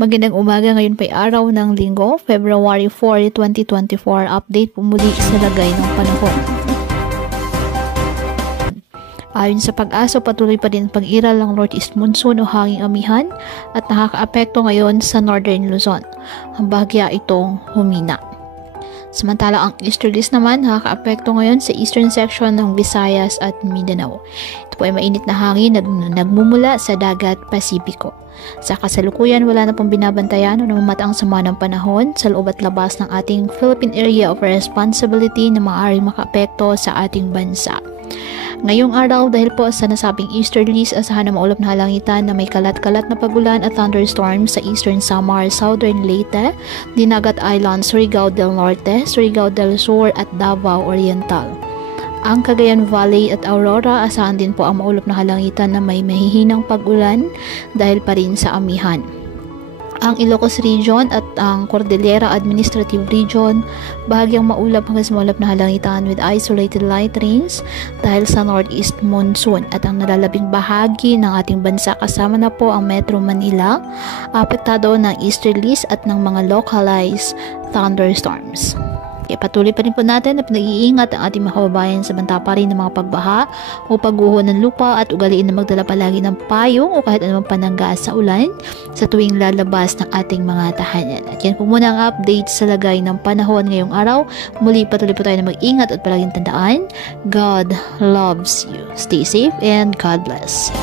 Magandang umaga, ngayon pa'y araw ng Linggo, February 4, 2024. Update po muli sa lagay ng panahon. Ayon sa Pag-asa, patuloy pa din pag-iral ng northeast monsoon o hanging amihan at nakakaapekto ngayon sa northern Luzon. Ang bahagya itong humina. Samantala, ang easterlies naman nakakaapekto ngayon sa eastern section ng Visayas at Mindanao. Ito po ay mainit na hangin na nagmumula sa dagat Pasipiko. Sa kasalukuyan, wala na pong binabantayan o namamataang sama ng panahon sa loob at labas ng ating Philippine Area of Responsibility na maaaring makaapekto sa ating bansa. Ngayong araw, dahil po sa nasabing easterlies, asahan na maulap na halangitan na may kalat-kalat na pagulan at thunderstorms sa Eastern Samar, Southern Leyte, Dinagat Island, Surigao del Norte, Surigao del Sur at Davao Oriental. Ang Cagayan Valley at Aurora, asahan din po ang maulap na halangitan na may mahihinang pag-ulan dahil pa rin sa amihan. Ang Ilocos Region at ang Cordillera Administrative Region, bahagyang maulap hanggang sa maulap na halangitan with isolated light rains dahil sa northeast monsoon. At ang nalalabing bahagi ng ating bansa kasama na po ang Metro Manila, apektado ng easterlies at ng mga localized thunderstorms. Patuloy pa rin po natin na pinag-iingat ang ating mga kababayan sa banta pa rin ng mga pagbaha o pagguho ng lupa at ugaliin na magdala palagi ng payong o kahit anumang panangga sa ulan sa tuwing lalabas ng ating mga tahanan. At yan po muna ang update sa lagay ng panahon ngayong araw. Muli patuloy po tayo na mag-ingat at palaging tandaan, God loves you. Stay safe and God bless.